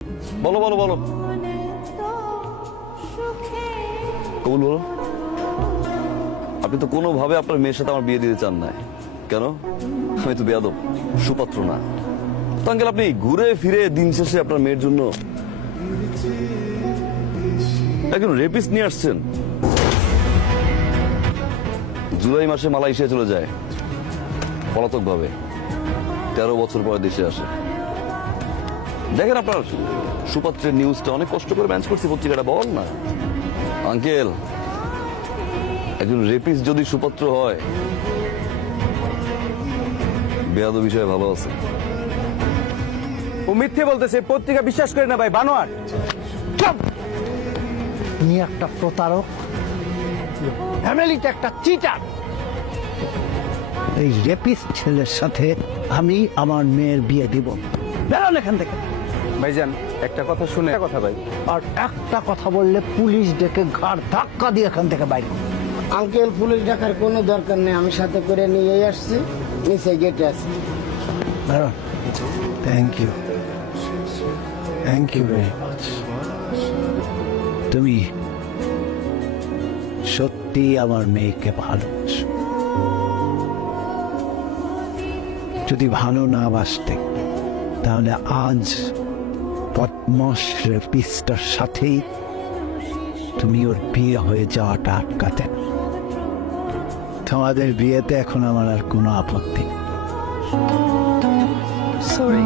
বলো বলো বলো, কবুল বলো। আপনি তো কোনোভাবে আপনার মেয়ের সাথে আমার বিয়ে দিতে চান না। কেন? আমি তো বেয়াদব, সুপাত্র না তো আঙ্কেল। আপনি ঘুরে ফিরে দিন শেষে আপনার মেয়ের জন্য একজন রেপিস্ট নিয়ে আসছেন। জুলাই মাসে মালয়েশিয়া চলে যায় পলাতক ভাবে, 13 বছর পরে দেশে আসে। দেখেন আপনার সুপাত্রের নিউজটা অনেক কষ্ট করে ম্যানেজ করছি, পত্রিকাটা বল না আঙ্কেল। একজন রেপিস্ট যদি সুপাত্র হয়, বেয়াদব বিষয়ে ভালো আছে। ও মিথ্যে বলতেছে, পত্রিকা বিশ্বাস করে না ভাই, বানোয়াট। তুমি একটা প্রতারক, ফ্যামিলিতে একটা চিটার। এই রেপিস্ট ছেলের সাথে আমি আমার মেয়ের বিয়ে দিব। বেরোন এখান থেকে। ভাইজান একটা কথা শুনে কথা ভাই। আর একটা কথা বললে পুলিশ ডেকে ঘাড় ধাক্কা দিয়ে এখান থেকে বাইরে। আঙ্কেল, পুলিশ ডাকার কোনো দরকার নেই, আমি সাথে করে নিয়ে আসছি, নিচে গেটে আছি। বেরোন। Thank you, thank you very much. তুমি সত্যি আমার মেয়েকে ভালোবাসো। যদি ভালো না বাসতে তাহলে আজ বদমাস রেপিস্টার সাথেই তুমি ওর বিয়ে হয়ে যাওয়াটা আটকাতে। তোমাদের বিয়েতে এখন আমার আর কোনো আপত্তি নেই। সরি।